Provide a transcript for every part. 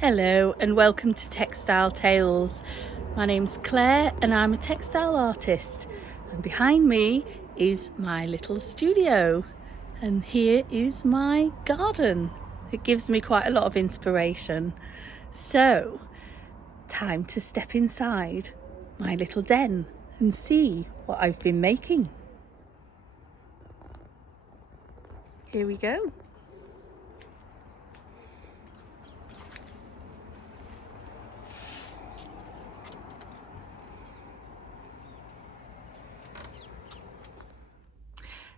Hello and welcome to Textile Tales. My name's Claire and I'm a textile artist, and behind me is my little studio, and here is my garden. It gives me quite a lot of inspiration. So, time to step inside my little den and see what I've been making. Here we go.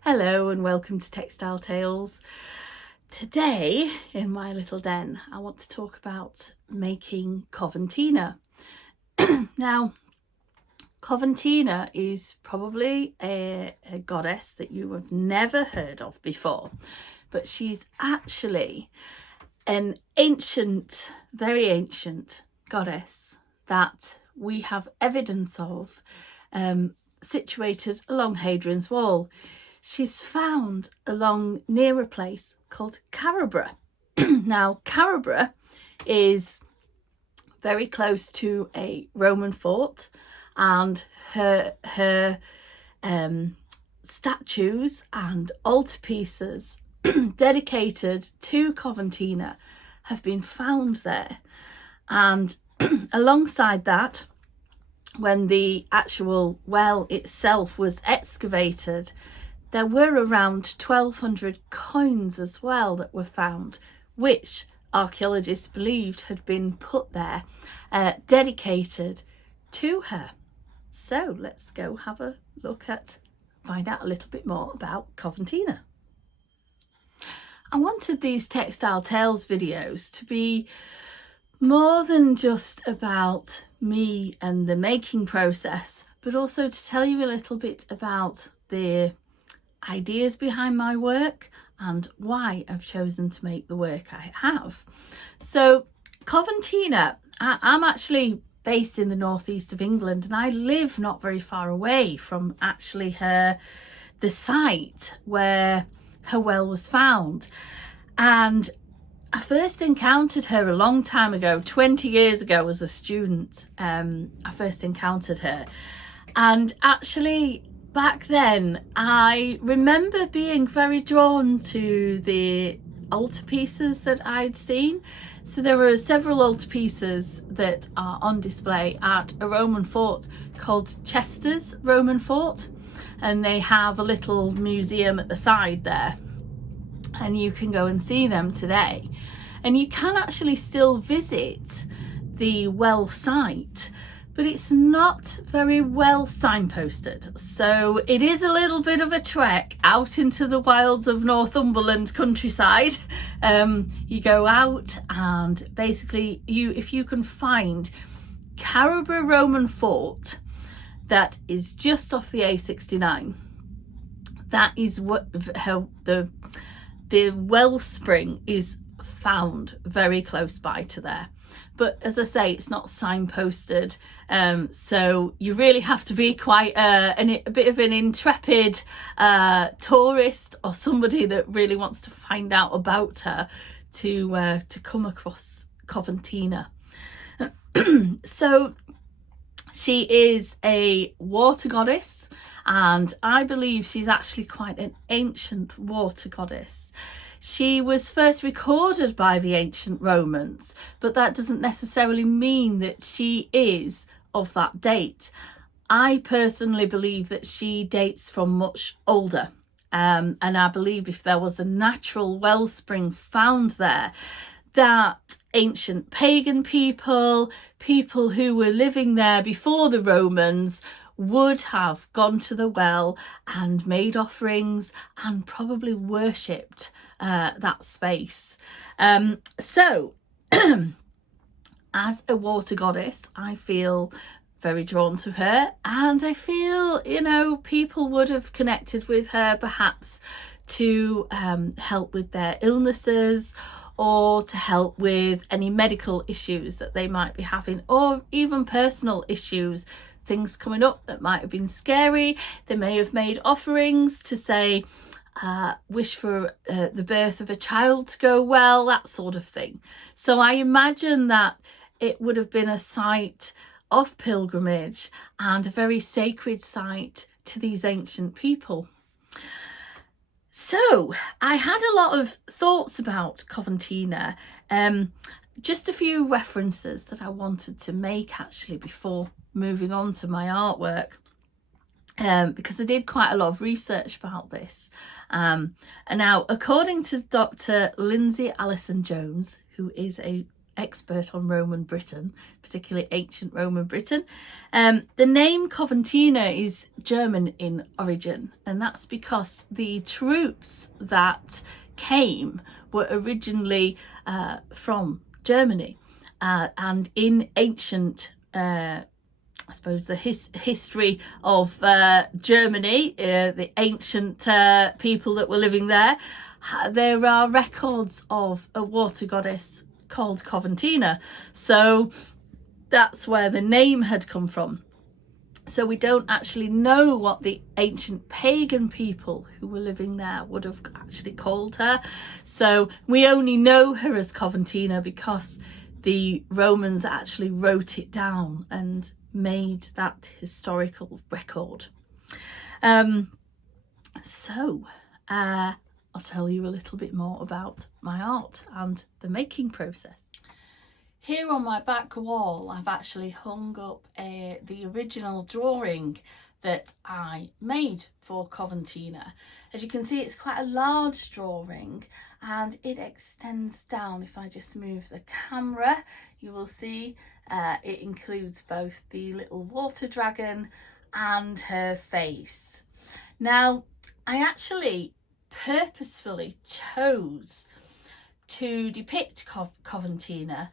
Hello and welcome to Textile Tales. Today in my little den I want to talk about making Coventina. Now, Coventina is probably a goddess that you have never heard of before, but she's actually an ancient, very ancient goddess that we have evidence of situated along Hadrian's Wall. She's found along near a place called Carabra. Now, Carabra is very close to a Roman fort, and her statues and altarpieces dedicated to Coventina have been found there. And alongside that, when the actual well itself was excavated, there were around 1,200 coins as well that were found, which archaeologists believed had been put there, dedicated to her. So let's go have a look find out a little bit more about Coventina. I wanted these Textile Tales videos to be more than just about me and the making process, but also to tell you a little bit about the ideas behind my work and why I've chosen to make the work I have. So Coventina, I'm actually based in the northeast of England, and I live not very far away from actually the site where her well was found. And I first encountered her a long time ago, 20 years ago as a student. I first encountered her, and actually back then I remember being very drawn to the altarpieces that I'd seen. So there were several altarpieces that are on display at a Roman fort called Chester's Roman Fort, and they have a little museum at the side there, and you can go and see them today. And you can actually still visit the well site, but it's not very well signposted. So it is a little bit of a trek out into the wilds of Northumberland countryside. You go out, and basically if you can find Carabra Roman Fort, that is just off the A69. That is what the wellspring is found very close by to there. But as I say, it's not signposted, so you really have to be quite a bit of an intrepid tourist, or somebody that really wants to find out about her to come across Coventina. So she is a water goddess, and I believe she's actually quite an ancient water goddess. She was first recorded by the ancient Romans, but that doesn't necessarily mean that she is of that date. I personally believe that she dates from much older, and I believe if there was a natural wellspring found there, that ancient pagan people who were living there before the Romans, would have gone to the well and made offerings and probably worshipped that space. So as a water goddess, I feel very drawn to her, and I feel, people would have connected with her perhaps to help with their illnesses, or to help with any medical issues that they might be having, or even personal issues, things coming up that might have been scary. They may have made offerings to say, wish for the birth of a child to go well, that sort of thing. So I imagine that it would have been a site of pilgrimage and a very sacred site to these ancient people. So I had a lot of thoughts about Coventina. Just a few references that I wanted to make actually before moving on to my artwork. Because I did quite a lot of research about this. And now, according to Dr. Lindsay Allison Jones, who is an expert on Roman Britain, particularly ancient Roman Britain, the name Coventina is German in origin, and that's because the troops that came were originally from Germany, and in ancient I suppose the history of Germany, the ancient people that were living there, there are records of a water goddess called Coventina. So that's where the name had come from. So we don't actually know what the ancient pagan people who were living there would have actually called her. So we only know her as Coventina because the Romans actually wrote it down and made that historical record. So I'll tell you a little bit more about my art and the making process. Here on my back wall I've actually hung up the original drawing that I made for Coventina. As you can see, it's quite a large drawing and it extends down. If I just move the camera, you will see it includes both the little water dragon and her face. Now, I actually purposefully chose to depict Coventina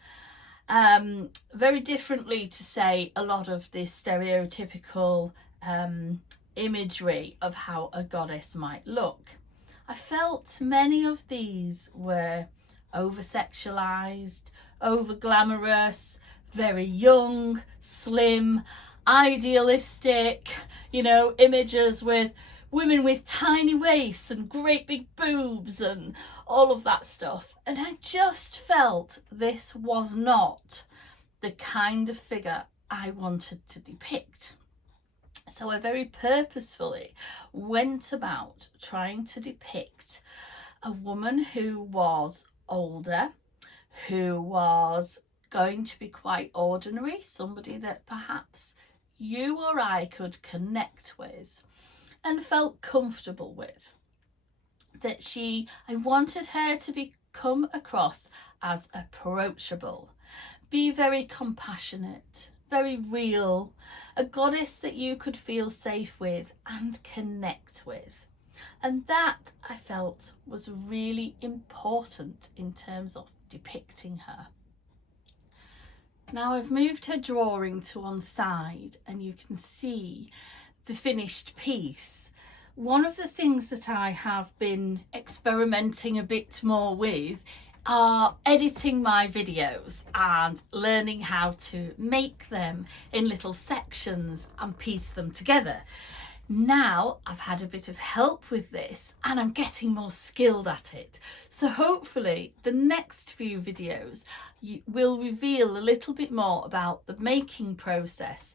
very differently to, say, a lot of this stereotypical imagery of how a goddess might look. I felt many of these were over-sexualized, over-glamorous, very young, slim, idealistic, images with women with tiny waists and great big boobs and all of that stuff. And I just felt this was not the kind of figure I wanted to depict. So I very purposefully went about trying to depict a woman who was older, who was going to be quite ordinary, somebody that perhaps you or I could connect with and felt comfortable with. That I wanted her to come across as approachable, be very compassionate, very real, a goddess that you could feel safe with and connect with. And that, I felt, was really important in terms of depicting her. Now I've moved her drawing to one side and you can see the finished piece. One of the things that I have been experimenting a bit more with are editing my videos and learning how to make them in little sections and piece them together. Now I've had a bit of help with this and I'm getting more skilled at it. So hopefully the next few videos will reveal a little bit more about the making process.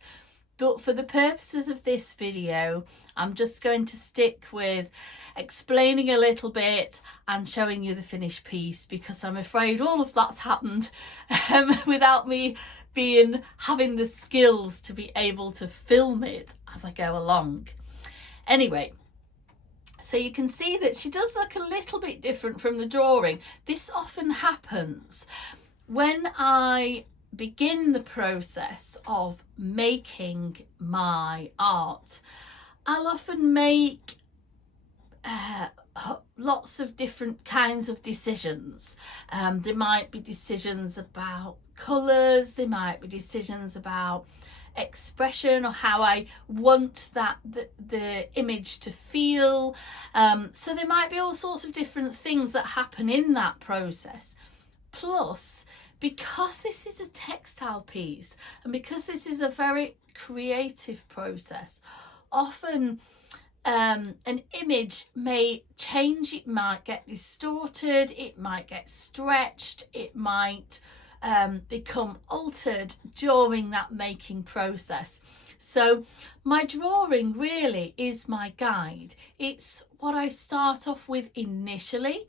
But for the purposes of this video, I'm just going to stick with explaining a little bit and showing you the finished piece, because I'm afraid all of that's happened without me having the skills to be able to film it as I go along. Anyway, so you can see that she does look a little bit different from the drawing. This often happens when I begin the process of making my art. I'll often make lots of different kinds of decisions. There might be decisions about colours, there might be decisions about expression or how I want the image to feel. So there might be all sorts of different things that happen in that process. Plus, because this is a textile piece and because this is a very creative process, often an image may change, it might get distorted, it might get stretched, it might become altered during that making process. So my drawing really is my guide. It's what I start off with initially,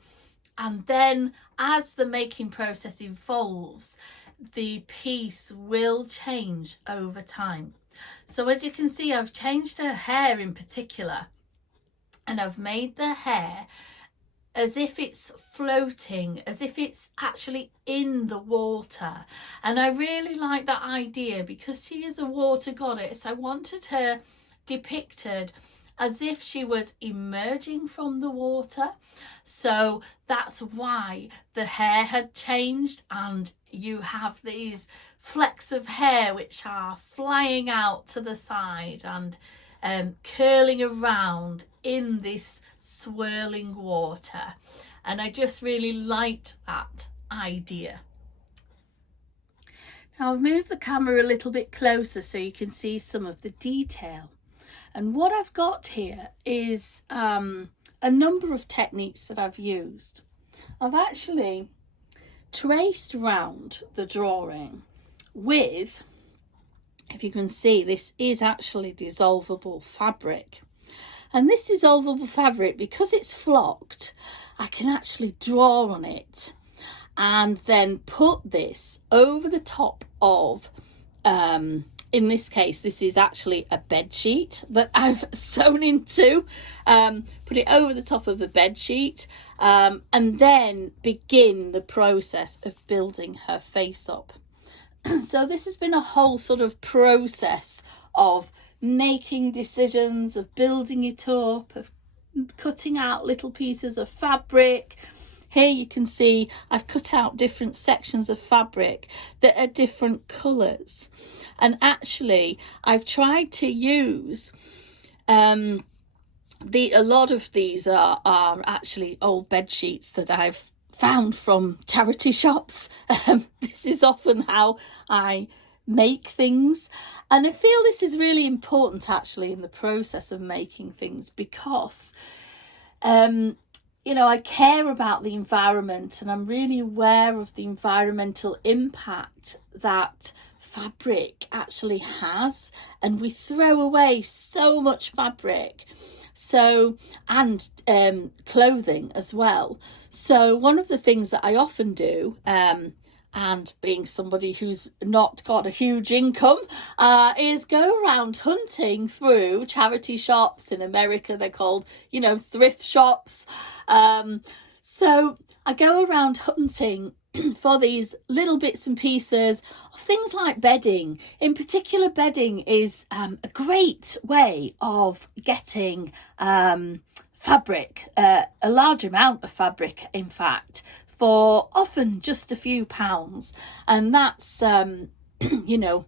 and then as the making process evolves, the piece will change over time. So as you can see, I've changed her hair in particular, and I've made the hair as if it's floating, as if it's actually in the water. And I really like that idea because she is a water goddess. I wanted her depicted as if she was emerging from the water. So that's why the hair had changed, and you have these flecks of hair which are flying out to the side and curling around in this swirling water. And I just really liked that idea. Now I've moved the camera a little bit closer so you can see some of the detail. And what I've got here is a number of techniques that I've used. I've actually traced around the drawing with, if you can see, this is actually dissolvable fabric. And this dissolvable fabric, because it's flocked, I can actually draw on it and then put this over the top of, in this case, this is actually a bed sheet that I've sewn into, put it over the top of the bed sheet, and then begin the process of building her face up. So this has been a whole sort of process of making decisions, of building it up, of cutting out little pieces of fabric. Here you can see I've cut out different sections of fabric that are different colours. And actually I've tried to use, a lot of these are actually old bed sheets that I've found from charity shops. This is often how I make things, and I feel this is really important actually in the process of making things because you know, I care about the environment, and I'm really aware of the environmental impact that fabric actually has, and we throw away so much fabric, so, and clothing as well. So one of the things that I often do, and being somebody who's not got a huge income, is go around hunting through charity shops. In America they're called, you know, thrift shops. So I go around hunting for these little bits and pieces of things like bedding. In particular, bedding is a great way of getting fabric, a large amount of fabric in fact, for often just a few pounds. And that's you know,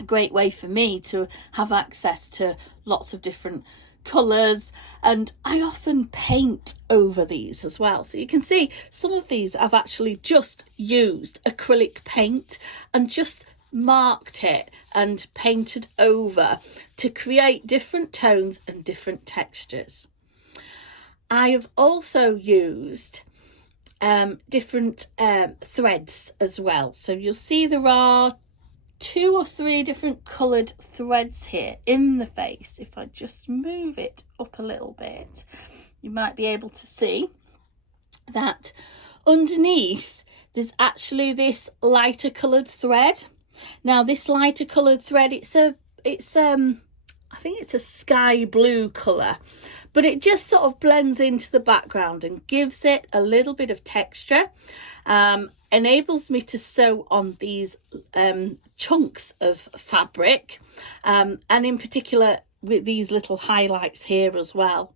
a great way for me to have access to lots of different colours, and I often paint over these as well. So you can see some of these I've actually just used acrylic paint and just marked it and painted over to create different tones and different textures. I have also used different threads as well. So you'll see there are 2 or 3 different coloured threads here in the face. If I just move it up a little bit, you might be able to see that underneath there's actually this lighter coloured thread. Now this lighter coloured thread, it's I think it's a sky blue colour, but it just sort of blends into the background and gives it a little bit of texture, enables me to sew on these chunks of fabric, and in particular with these little highlights here as well.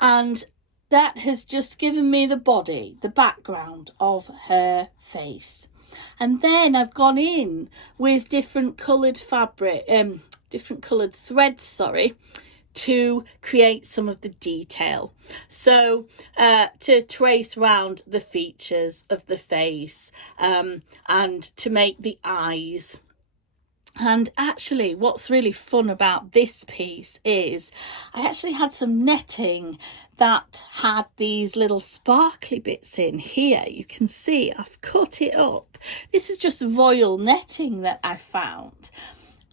And that has just given me the body, the background of her face. And then I've gone in with different coloured fabric, different coloured threads, sorry, to create some of the detail. So to trace round the features of the face, and to make the eyes. And actually what's really fun about this piece is I actually had some netting that had these little sparkly bits in here. You can see I've cut it up. This is just voile netting that I found.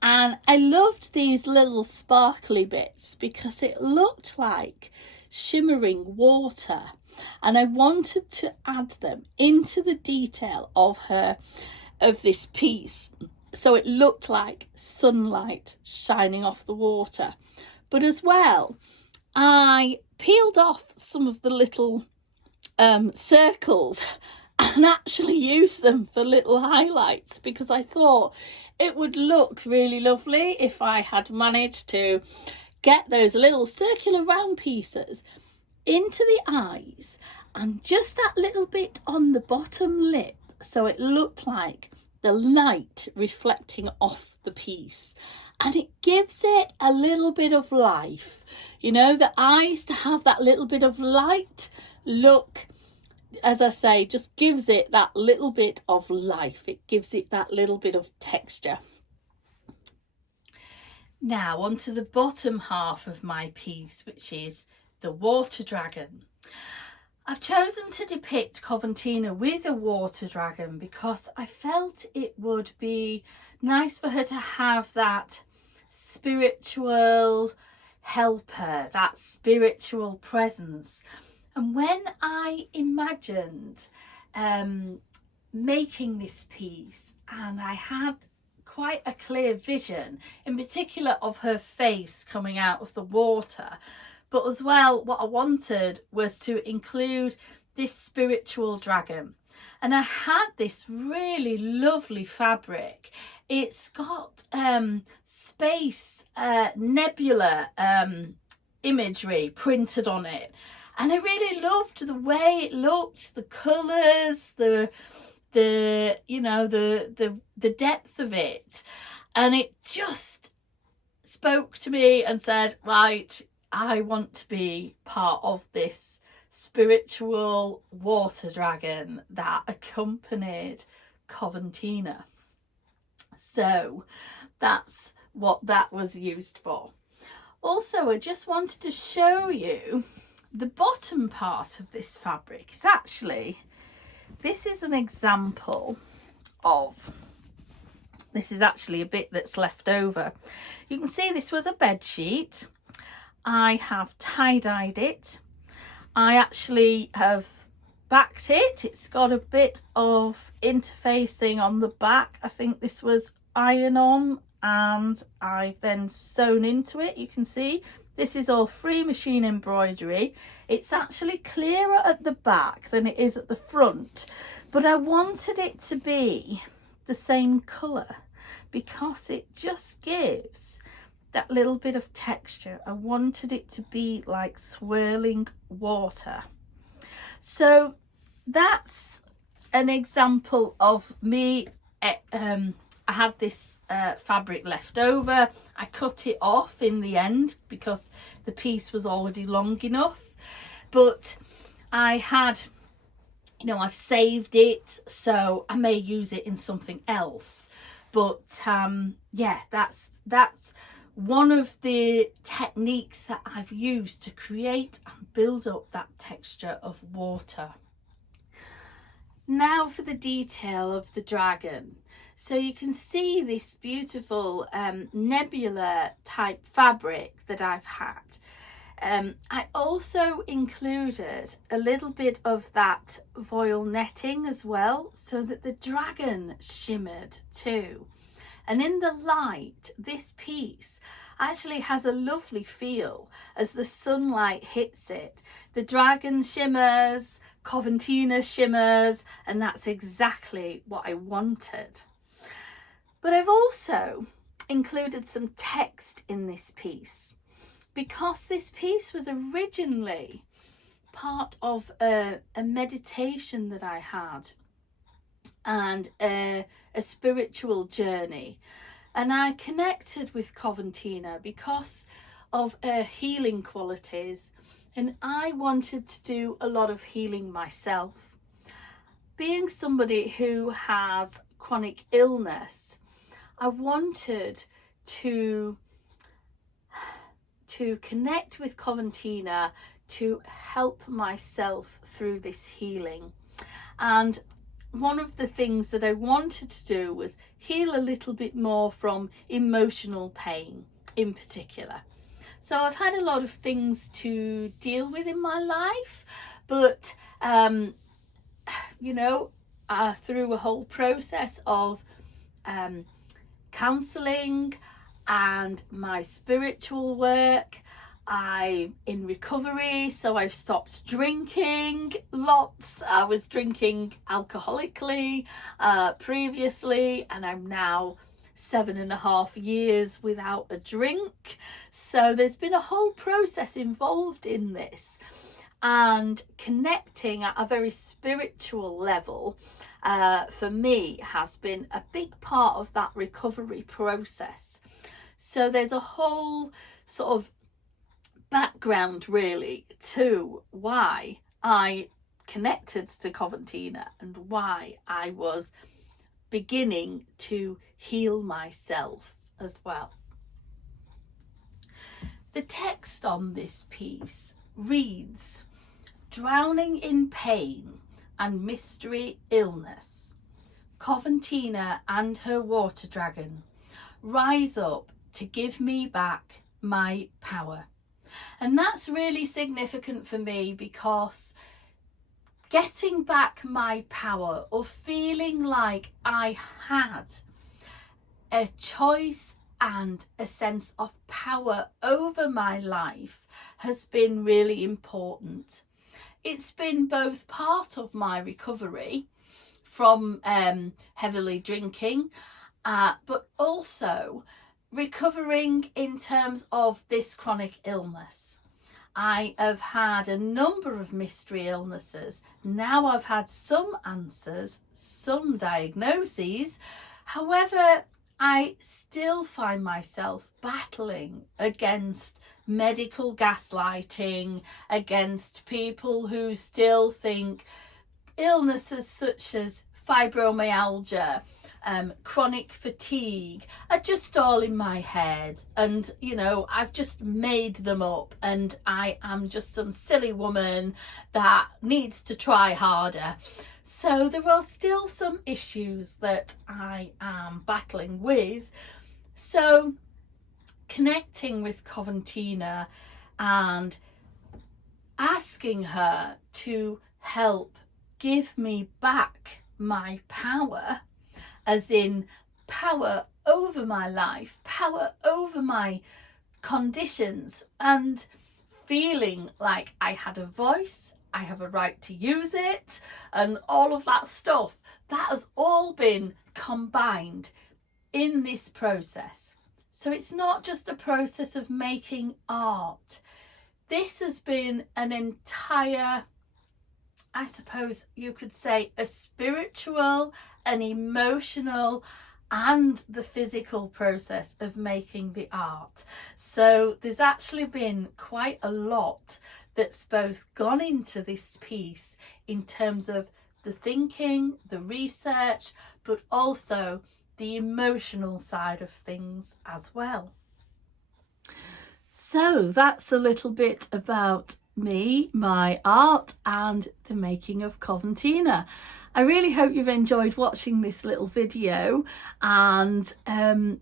And I loved these little sparkly bits because it looked like shimmering water. And I wanted to add them into the detail of this piece. So it looked like sunlight shining off the water. But as well, I peeled off some of the little circles and actually used them for little highlights, because I thought it would look really lovely if I had managed to get those little circular round pieces into the eyes and just that little bit on the bottom lip, so it looked like the light reflecting off the piece, and it gives it a little bit of life. You know, the eyes to have that little bit of light look, as I say, just gives it that little bit of life. It gives it that little bit of texture. Now onto the bottom half of my piece, which is the water dragon. I've chosen to depict Coventina with a water dragon because I felt it would be nice for her to have that spiritual helper, that spiritual presence. And when I imagined making this piece, and I had quite a clear vision, in particular of her face coming out of the water, but as well what I wanted was to include this spiritual dragon. And I had this really lovely fabric. It's got space nebula imagery printed on it, and I really loved the way it looked, the colours, the you know, the depth of it, and it just spoke to me and said, right, I want to be part of this spiritual water dragon that accompanied Coventina. So that's what that was used for. Also, I just wanted to show you the bottom part of this fabric. It's actually, this is an example of, this is actually a bit that's left over. You can see this was a bed sheet. I have tie-dyed it. I actually have backed it. It's got a bit of interfacing on the back. I think this was iron-on, and I've then sewn into it. You can see this is all free machine embroidery. It's actually clearer at the back than it is at the front, but I wanted it to be the same colour because it just gives that little bit of texture. I wanted it to be like swirling water. So that's an example of me. I had this fabric left over. I cut it off in the end because the piece was already long enough, but I had, you know, I've saved it, so I may use it in something else. But yeah, that's one of the techniques that I've used to create and build up that texture of water. Now for the detail of the dragon. So you can see this beautiful nebula type fabric that I've had. I also included a little bit of that voile netting as well, so that the dragon shimmered too. And in the light, this piece actually has a lovely feel as the sunlight hits it. The dragon shimmers, Coventina shimmers, and that's exactly what I wanted. But I've also included some text in this piece because this piece was originally part of a meditation that I had and a spiritual journey, and I connected with Coventina because of her healing qualities, and I wanted to do a lot of healing myself. Being somebody who has chronic illness, I wanted to connect with Coventina to help myself through this healing. And one of the things that I wanted to do was heal a little bit more from emotional pain in particular. So I've had a lot of things to deal with in my life, but you know, through a whole process of counselling and my spiritual work, I'm in recovery, so I've stopped drinking lots. I was drinking alcoholically previously, and I'm now 7.5 years without a drink. So there's been a whole process involved in this, and connecting at a very spiritual level for me has been a big part of that recovery process. So there's a whole sort of background really to why I connected to Coventina and why I was beginning to heal myself as well. The text on this piece reads, "Drowning in pain and mystery illness, Coventina and her water dragon rise up to give me back my power." And that's really significant for me, because getting back my power, or feeling like I had a choice and a sense of power over my life, has been really important. It's been both part of my recovery from heavily drinking, but also recovering in terms of this chronic illness. I have had a number of mystery illnesses. Now I've had some answers, some diagnoses. However, I still find myself battling against medical gaslighting, against people who still think illnesses such as fibromyalgia, chronic fatigue are just all in my head, and you know, I've just made them up, and I am just some silly woman that needs to try harder. So there are still some issues that I am battling with. So connecting with Coventina and asking her to help give me back my power, as in power over my life, power over my conditions, and feeling like I had a voice, I have a right to use it, and all of that stuff, that has all been combined in this process. So it's not just a process of making art. This has been an entire, I suppose you could say, a spiritual, an emotional, and the physical process of making the art. So there's actually been quite a lot that's both gone into this piece in terms of the thinking, the research, but also the emotional side of things as well. So that's a little bit about me, my art, and the making of Coventina. I really hope you've enjoyed watching this little video, and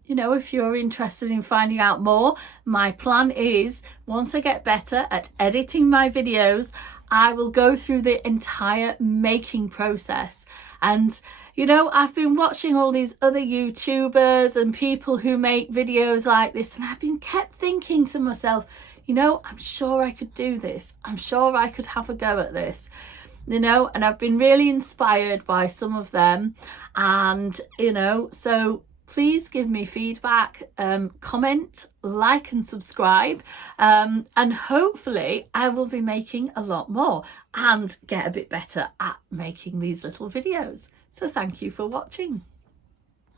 you know, if you're interested in finding out more, my plan is, once I get better at editing my videos, I will go through the entire making process. And you know, I've been watching all these other YouTubers and people who make videos like this, and I've been kept thinking to myself, you know, I'm sure I could do this. I'm sure I could have a go at this. You know, and I've been really inspired by some of them, and you know, so please give me feedback, comment, like and subscribe, and hopefully I will be making a lot more and get a bit better at making these little videos. So thank you for watching.